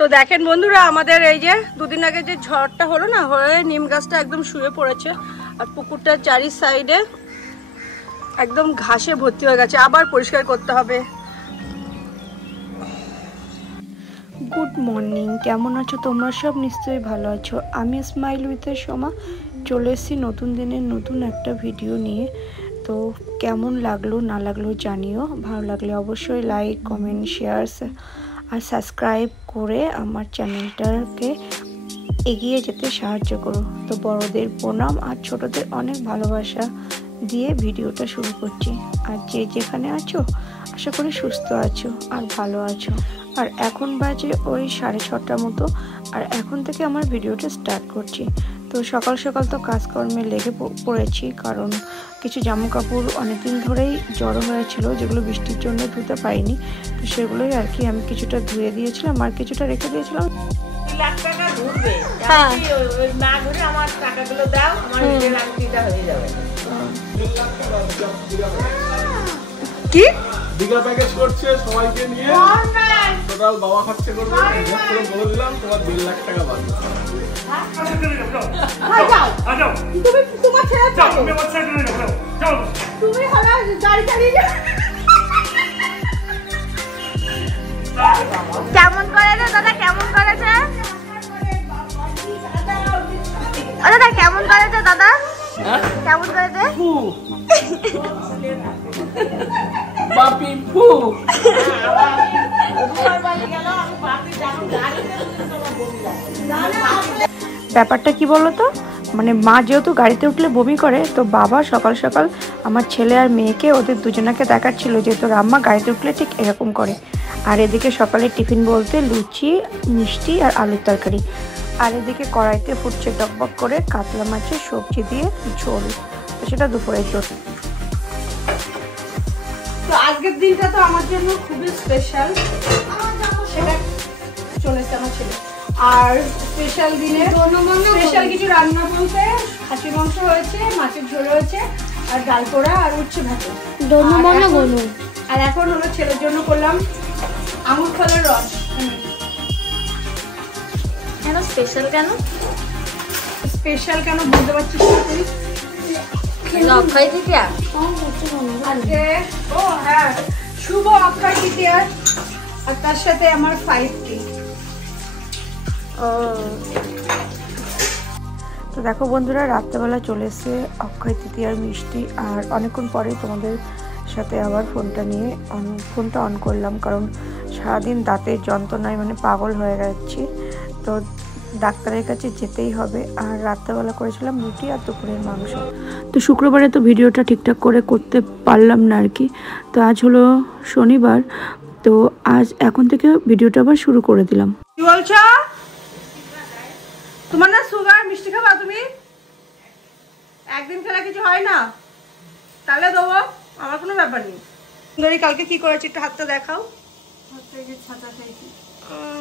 তো দেখেন বন্ধুরা, আমাদের এই যে দুদিন আগে যে ঝড়টা হলো না, হয়ে নিম গাছটা একদম শুয়ে পড়েছে আর পুকুরটার চারি সাইডে একদম ঘাসে ভর্তি হয়ে গেছে, আবার পরিষ্কার করতে হবে। গুড মর্নিং, কেমন আছো তোমরা সব? নিশ্চয়ই ভালো আছো। আমি স্মাইল উইথ সোমা চলে এসেছি নতুন দিনের নতুন একটা ভিডিও নিয়ে। তো কেমন লাগলো না লাগলো জানিও, ভালো লাগলে অবশ্যই লাইক কমেন্ট শেয়ার আর সাবস্ক্রাইব করে আমার চ্যানেলটাকে এগিয়ে যেতে সাহায্য করো। তো বড়দের প্রণাম আর ছোটদের অনেক ভালোবাসা দিয়ে ভিডিওটা শুরু করছি। আর যে যেখানে আছো আশা করি সুস্থ আছো আর ভালো আছো। আর এখন বাজে ওই 6:30 মতো, আর এখন থেকে আমার ভিডিওটা স্টার্ট করছি। তো সকাল সকাল তো কাজকর্মে লেগে পড়েছি, কারণ কিছু জামা কাপড় অনেকদিন ধরেই জড়ো হয়েছিল, যেগুলো বৃষ্টির জন্য ধুতে পারিনি। তো সেগুলোই আর কি আমি কিছুটা ধুয়ে দিয়েছিলাম আর কিছুটা রেখে দিয়েছিলাম। কি দিঘা প্যাকেজ করছে সবাইকে নিয়ে, টোটাল বাবা খরচা করবে। বলে দিলাম তোমার 1.5 লাখ টাকা বাঁচবে। কেমন করেছে দাদা? কেমন করেছে দাদা? কেমন করেছে দাদা? কেমন করেছে? বাপি ফু ব্যাপারটা কি বলো তো, মানে মা যেহেতু গাড়িতে উঠলে বমি করে, তো বাবা সকাল সকাল আমার ছেলে আর মেয়েকে ওদের দুজনাকে দেখাচ্ছিল যে তোর আম্মা গাড়িতে উঠলে ঠিক এরকম করে। আর এদিকে সকালে টিফিন বলতে লুচি, মিষ্টি আর আলুর তরকারি। আর এদিকে কড়াইতে ফুটছে টকবক করে কাতলা মাছের সবজি দিয়ে ঝোল, তো সেটা দুপুরে ঝোল। তো আজকের দিনটা তো আমার জন্য খুবই স্পেশাল, সেটা চলেছে আমার ছেলে। আর স্পেশাল দিনে স্পেশাল কিছু রান্না বলতে খাসির মাংস হয়েছে, মাছের ঝোল হয়েছে আর ডাল পোড়া আর উচ্ছে ভাজা। আর এখন হলো ছেলের জন্য করলাম আঙুর ফলের রস। কেন স্পেশাল? কেন স্পেশাল কেন বুঝতে পারছিস না তুই? অক্ষয় তৃতীয়া আজকে ও হ্যাঁ, শুভ অক্ষয় তৃতীয়া, আর তার সাথে আমার 5T। তো দেখো বন্ধুরা, রাত্রেবেলা চলে এসে অক্ষয় তৃতীয়ার মিষ্টি, আর অনেকক্ষণ পরে তোমাদের সাথে আবার ফোনটা অন করলাম, কারণ সারাদিন দাঁতের যন্ত্রণায় মানে পাগল হয়ে যাচ্ছি। তো ডাক্তারের কাছে যেতেই হবে। আর রাত্রেবেলা করেছিলাম রুটি আর দুপুরের মাংস। তো শুক্রবারে তো ভিডিওটা ঠিকঠাক করে করতে পারলাম না আর কি। তো আজ হলো শনিবার, তো আজ এখন থেকে ভিডিওটা আবার শুরু করে দিলাম। কি বলছো? তোমার না সুগার? মিষ্টি খাবা তুমি? একদিন খেলে কিছু হয় না, তাহলে দেবো, আমার কোনো ব্যাপার নেই। সুন্দরী কালকে কি করেছি একটু হাতটা দেখাও।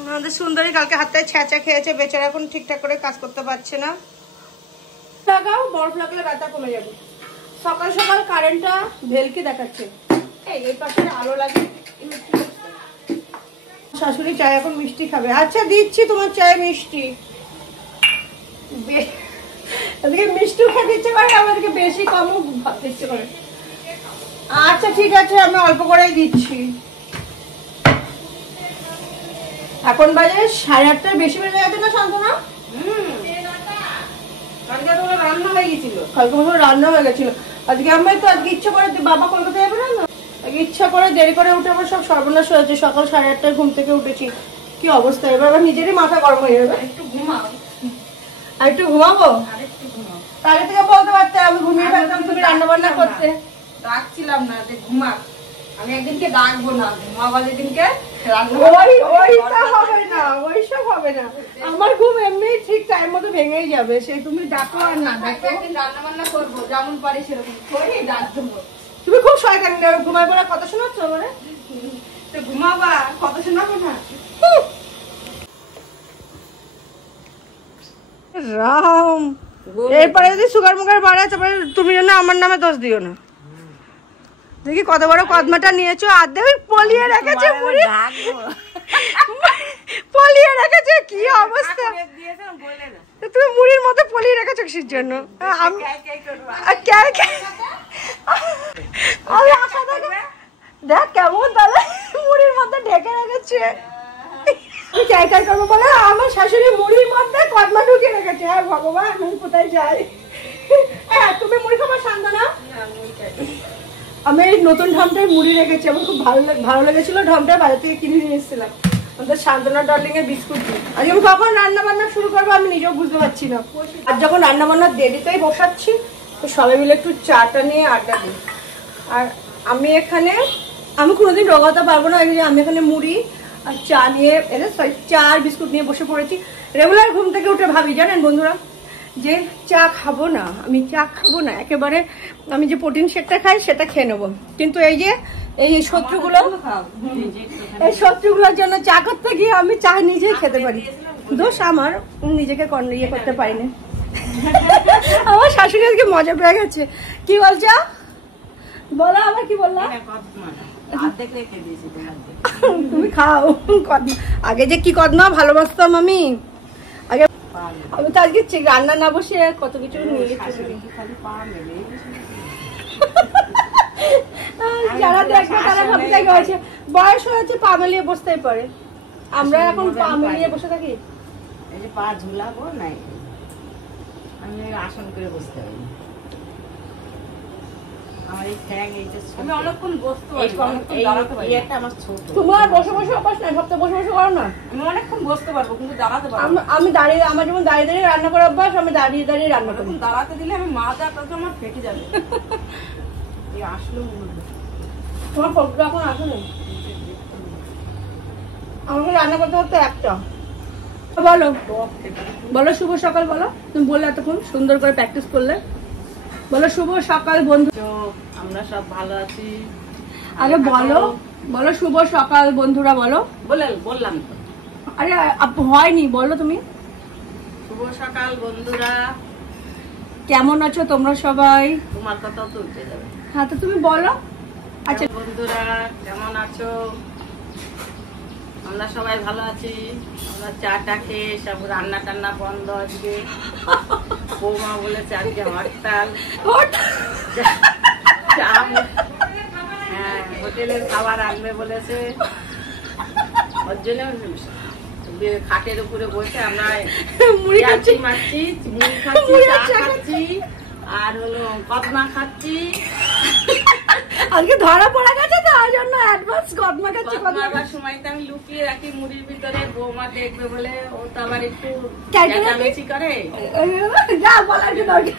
আমাদের সুন্দরী কালকে হাতটায় ছ্যাঁচা খেয়েছে, বেচারা এখন ঠিকঠাক করে কাজ করতে পারছে না। লাগাও, বরফ লাগলে ব্যথা কমে যাবে। সকাল সকাল কারেন্টটা ভেলকি দেখাচ্ছে, এই পাশে আলো লাগে। শাশুড়ি চায় এখন মিষ্টি খাবে। আচ্ছা দিচ্ছি তোমার চায় মিষ্টি। এদিকে মিষ্টি খেতে ইচ্ছে করে, আমাদেরকে বেশি কমও ভাবতে ইচ্ছে করে। আচ্ছা ঠিক আছে, আমি অল্প করেই দিচ্ছি। এখন বাজে 8:30, বেশি বেজে গেছে না শান্তনা? কালকে তো রান্না হয়ে গেছিল, আজকে আমি তো আজকে ইচ্ছা করে, বাবা কলকাতা যাবে না, ইচ্ছা করে দেরি করে উঠে আমার সব সর্বনাশ হয়েছে। সকাল 8:30 ঘুম থেকে উঠেছি, কি অবস্থা। এবার আবার নিজেরই মাথা গরম হয়ে যাবে। একটু ঘুমাবো? আগে থেকে বলতে পারতে, আমি ঘুমিয়ে ফেলতাম, তুমি রান্না বান্না করতে। ডাকছিলাম না যে ঘুমা, আমি একদিনকে ডাকবো না, ঘুমাবার দিনকে ওইসব হবে না। আমার ঘুম এমনি ঠিক টাইম মতো ভেঙেই যাবে, সে তুমি ডাকো আর না ডাকো। একদিন রান্না বান্না করবো, যেমন পারি সেরকম করি ডাক দেবো। তুমি খুব শয়তান, ঘুমাই বলে কথা শোনাচ্ছ মানে? তো ঘুমাবা, কথা শোনাবো না? রাম, এরপরে যদি সুগার মুগার বাড়ায় তারপরে তুমি যেন আমার নামে দোষ দিও না। দেখি কত বড় কদমাটা নিয়েছো, আর দেখি পলিয়ে রেখেছে, পলিয়ে রেখেছে। তুমি মুড়ির মতো পলিয়ে রেখেছো কিসের জন্য? দেখ কেমন তাহলে মুড়ির মধ্যে ঢেকে রেখেছে। চাই চাই করবো বলে আমার শাশুড়ি মুড়ির মধ্যে কদমা ঢুকিয়ে রেখেছে। হ্যাঁ ভগবান, আমি কোথায় যাই? তুমি মুড়ি খাবার শান্তনা? আমি এই নতুন ঢামটায় মুড়ি রেখেছি, আমার খুব ভালো লেগেছিল। ঢামটা বাজার থেকে কিনে নিয়ে এসেছিলাম আমাদের শান্তনা ডার্লিং এর বিস্কুট দিয়ে। আজ আমি কখন রান্না বান্না শুরু করবো আমি নিজেও বুঝতে পারছি না। আর যখন রান্না বান্নার দেরিতেই বসাচ্ছি তো সবাই মিলে একটু চাটা নিয়ে আড্ডা দিই। আর আমি কোনোদিন রোগাতে পারবো না, আমি এখানে মুড়ি আর চা নিয়ে চা আর বিস্কুট নিয়ে বসে পড়েছি। রেগুলার ঘুম থেকে উঠে ভাবি জানেন বন্ধুরা যে চা খাবো না, আমি চা খাবো না একেবারে, আমি যে প্রোটিন শেকটা খাই সেটা খেয়ে নেবো। কিন্তু এই শত্রুগুলোর জন্য চা করতে গিয়ে আমি চা নিজেই খেতে পারি। দোষ আমার, নিজেকে ইয়ে করতে পারি না। আমার শাশুড়ি আজকে মজা পেয়ে গেছে। কি বলছো বলো, আবার কি বললাম? তুমি খাও কদমা। আগে যে কি কদমা ভালোবাসতাম আমি, আমি তো আজকে রান্না না বসে কত কিছু নিয়ে যারা দেখবে তারা ভাবতে গেছে বয়স হয়েছে পা মেলিয়ে বসতেই পারে। আমরা এখন পা মেলিয়ে বসে থাকি। এই যে পা ঝুলাবো নাই, আমি আসন করে বসতে পারি। তোমার বসে বসে অভ্যাস নাই, সপ্তাহে বসে বসে করো না। আমি অনেকক্ষণ বসতে পারবো কিন্তু দাঁড়াতে পারবো। আমি দাঁড়িয়ে, আমার যেমন দাঁড়িয়ে দাঁড়িয়ে রান্না করার অভ্যাস, আমি দাঁড়িয়ে দাঁড়িয়ে রান্না করি। দাঁড়াতে দিলে আমি মাথা আমার ফেটে যাবে। আসলো তোমার ফটোটা এখন আসলে আমাকে রান্না করতে করতে একটা। বলো বলো শুভ সকাল বলো। তুমি বললে এতক্ষণ সুন্দর করে প্র্যাকটিস করলে। বলো শুভ সকাল বন্ধু। আমরা সব ভালো আছি। আগে বলো শুভ সকাল বন্ধুরা বলো। বললাম তো। আরে হয়নি, বলো তুমি। শুভ সকাল বন্ধুরা, কেমন আছো তোমরা সবাই? তোমার কথাও তো উঠে যাবে। হ্যাঁ তো তুমি বলো। আচ্ছা বন্ধুরা কেমন আছো? আমরা সবাই ভালো আছি। আমরা চাটা খেয়ে সব রান্না টান্না বন্ধ আজকে। বৌমা বলেছে আজকে হরতাল। হ্যাঁ হোটেলের খাবার আনবে বলেছে, ওর জন্য খাটের উপরে বসে আমরা মুড়ি খাচ্ছি, মারছি, মুড়ি খাচ্ছি, চা খাচ্ছি আর হলো কদমা খাচ্ছি। আজকে ধরা পড়া গেছে তো ওই জন্য অ্যাডভান্স কদমা খাচ্ছি। কদমার সময়তে আমি লুকিয়ে রাখি মুড়ির ভিতরে, বৌমা দেখবে বলে ও তো আবার একটু চেঁচামেচি করে। যা বলার কি দরকার।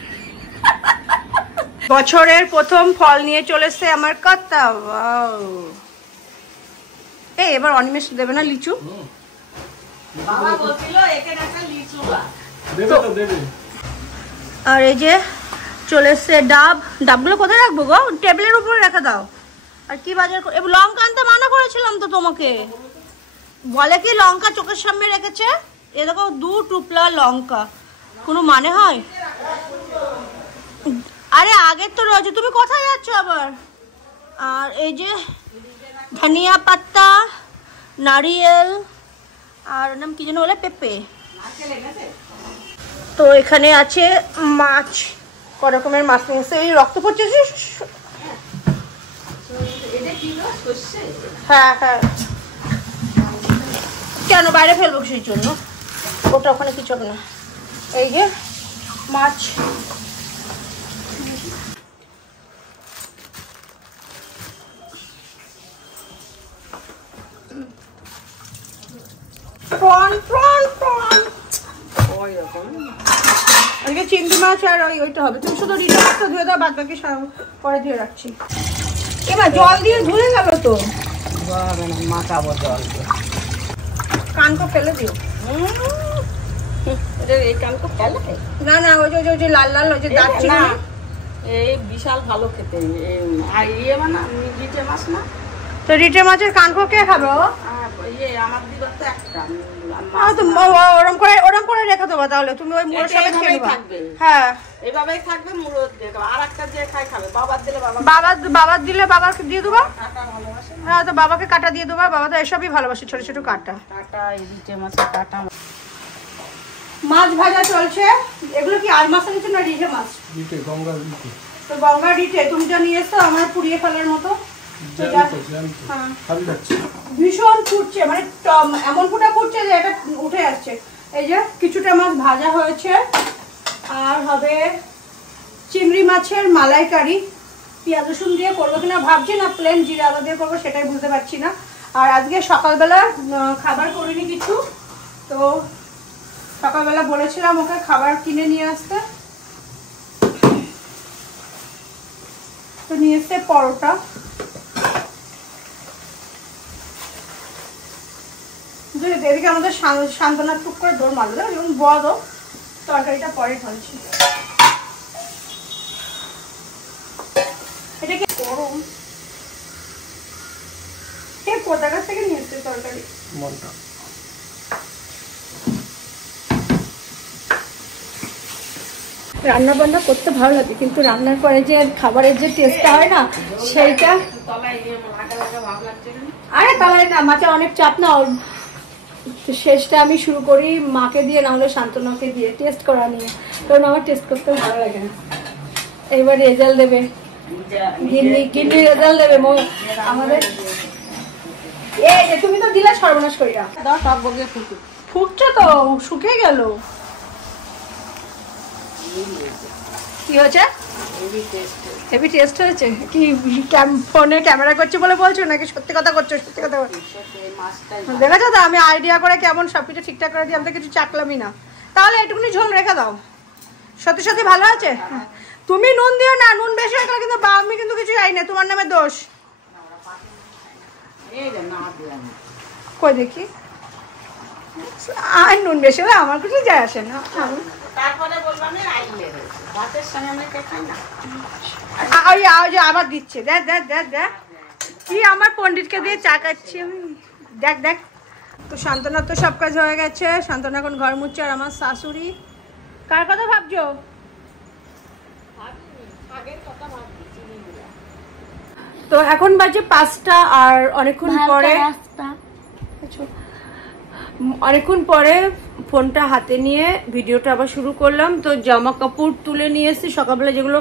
বছরের প্রথম ফল নিয়ে চলেছে আমার কর্তা। এই এবার অনিমেষ দেবে না লিচু? বাবা বলছিল একে একটা লিচু দেবে। আর এই যে চলে এসছে ডাবগুলো কোথায় রাখবো গো? টেবিলের উপরে রেখে দাও। আর কি বাজার লঙ্কা আনতে মানা করেছিলাম তো তোমাকে। বলে কি লঙ্কা চোখের সামনে রেখেছে। এ দেখো 2 টুকরা লঙ্কা, কোনো মানে হয়? আরে আগের তো রয়েছে, তুমি কোথায় যাচ্ছ আবার? আর এই যে ধনিয়া পাতা, নারিয়েল আর নাম কি যেন বলে, পেঁপে। তো এখানে আছে মাছ, ক রকমের মাছ নিয়েছে। এই রক্ত পড়ছে। হ্যাঁ হ্যাঁ, কেন বাইরে ফেলবো সেই জন্য, ওটা ওখানে কিছু হবে না। এই যে মাছ। আজকে চিংড়ি মাছ আর ওইটা হবে। তুমি শুধু রিটা মাছটা ধুয়ে দাও, বাদ বাকি পরে ধুয়ে রাখছি। এবার জল দিয়ে ধুয়ে গেল তো, মাখাবো জল দিয়ে। কানকো ফেলে দিও। এই কানকো ফেলে না না, ওই যে লাল লাল ওই যে দারচিনি, এই বিশাল ভালো খেতে। আর ইয়ে মানে রিটে মাছ না তো রিটে মাছের কানকো কে খাবে? আমার দিবার তো একটা ওরম করে রেখে দেবো। তাহলে তুমি ওই মুড়োর সাথে খেয়ে নেবা। হ্যাঁ এইভাবেই থাকবে, মুড়ো দিয়ে দেবো। আর একটা যে খাই খাবে, বাবার দিলে বাবার দিলে বাবাকে দিয়ে দেবো। হ্যাঁ তো বাবাকে কাটা দিয়ে দেবো, বাবা তো এসবই ভালোবাসে, ছোট ছোট কাটা। কাটা রিটে মাছের কাটা। মাছ ভাজা চলছে। এগুলো কি আর মাছ এনেছো না রিঠে মাছ? রিঠে, গঙ্গার রিঠে। তো গঙ্গার রিঠে তুমি যা নিয়ে এসছো আমার পুড়িয়ে ফেলার মতো। ভীষণ ফুটছে, মানে এমন ফুটছে যে এটা উঠে যাচ্ছে। এই যে কিছুটা মাছ ভাজা হয়েছে, আর হবে চিংড়ি মাছের মালাইকারি। পেঁয়াজ রসুন দিয়ে করবো কিনা ভাবছি, না প্লেন জিরা আদা দিয়ে করবো সেটাই বুঝতে পারছি না। আর আজকে সকালবেলা খাবার করিনি কিছু, তো সকালবেলা বলেছিলাম ওকে খাবার কিনে নিয়ে আসতে, তো নিয়ে এসছে পরোটা। এদিকে আমাদের সান্ত্বনা টুক করে দৌড় মারলো, যেমন বড় তরকারিটা পরে ঢালছি। এটা কি গরম? কোথার কাছ থেকে নিয়ে এসছে তরকারি? রান্না বান্না করতে ভালো লাগে, কিন্তু রান্নার পরে যে খাবারের যে টেস্টটা হয় না সেইটা। আরে তাহলে না, মাছে অনেক চাপ না। শেষটা আমি শুরু করি মাকে দিয়ে, না হলে শান্তনাকে দিয়ে টেস্ট করা নিয়ে, কারণ আমার টেস্ট করতে ভালো লাগে না। এবার রেজাল্ট দেবে গিন্নি রেজাল্ট দেবে আমাদের। এই যে তুমি তো দিলে সর্বনাশ করিয়া দাও, টক বগে ফুটছে তো, শুকিয়ে গেল। কি হয়েছে? হেভি টেস্ট হয়েছে। কি ফোনে ক্যামেরা করছে বলে বলছো, নাকি সত্যি কথা করছো? সত্যি কথা দেখেছো তো, আমি আইডিয়া করে কেমন সবকিছু ঠিকঠাক করে দিই, আমি তো কিছু চাকলামই না। তাহলে একটুখানি ঝোল রেখে দাও। সত্যি সত্যি ভালো আছে। তুমি নুন দিও না, নুন বেশি হয়ে গেলে কিন্তু আমি কিন্তু কিছু যাই না, তোমার নামে দোষ। কই দেখি, আর নুন বেশি হলে আমার কিছু যায় আসে না। আবার দিচ্ছে, দেখ দেখ দেখ দেখ কি আমার পণ্ডিতকে দিয়ে চা খাচ্ছি আমি। দেখ দেখ। তো শান্তনার তো সব কাজ হয়ে গেছে, শান্তনা এখন ঘর মুছছে। আর আমার শাশুড়ি, কার কথা ভাবছো? তো এখন বাজে 5টা, আর অনেকক্ষণ পরে ফোনটা হাতে নিয়ে ভিডিওটা আবার শুরু করলাম। তো জামা কাপড় তুলে নিয়ে এসেছি সকালবেলা, যেগুলো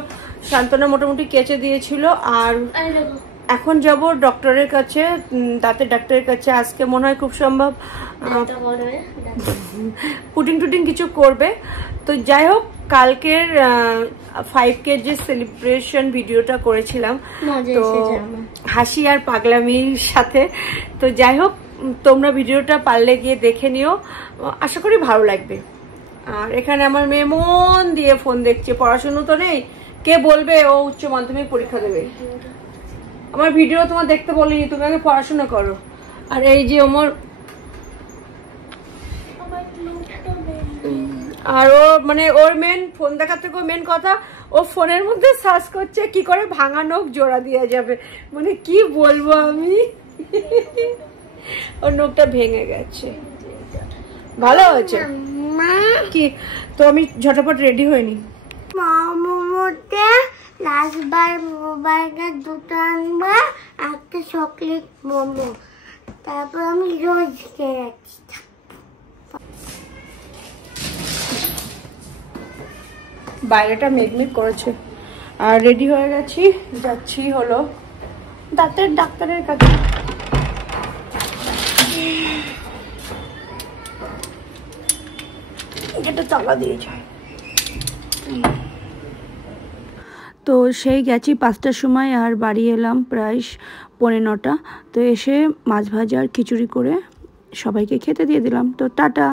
শান্তনা মোটামুটি কেচে দিয়েছিল। আর এখন যাব ডক্টরের কাছে, দাঁতের ডাক্তারের কাছে। আজকে মনে হয় খুব সম্ভব পুটিং টুটিং কিছু করবে। তো যাই হোক, কালকের 5K যে সেলিব্রেশন ভিডিওটা করেছিলাম, তো হাসি আর পাগলামির সাথে। তো যাই হোক, তোমরা ভিডিওটা পারলে গিয়ে দেখে নিও, আশা করি ভালো লাগবে। আর এখানে আমার মেয়ে মন দিয়ে ফোন দেখছে, পড়াশুনো তো নেই। কে বলবে ও উচ্চ মাধ্যমিক পরীক্ষা দেবে? আমার ভিডিও তোমার দেখতে বলিনি, তুমি আগে পড়াশোনা করো। আর এই যে আর ও মানে ওর মেন ফোন দেখার থেকে মেন কথা, ও ফোনের মধ্যে সার্চ করছে কি করে ভাঙা নখ জোড়া দেওয়া যাবে। মানে কি বলবো আমি, ওর নখটা ভেঙে গেছে। ভালো হয়েছে কি? তো আমি ঝটপট রেডি হইনি। দুটো আনবা, একটা চকলেট মোমো, তারপর আমি রোজ খেয়ে যাচ্ছি। বাইরেটা মেঘমেঘ করেছে, আর রেডি হয়ে গেছি, যাচ্ছি হলো দাঁতের ডাক্তারের কাছে। এটা তালা দিয়ে যায়। তো সেই গেছি 5টার সময়, আর বাড়ি এলাম প্রায় 9:45। তো এসে মাছ ভাজা আর খিচুড়ি করে সবাইকে খেতে দিয়ে দিলাম। তো টাটা।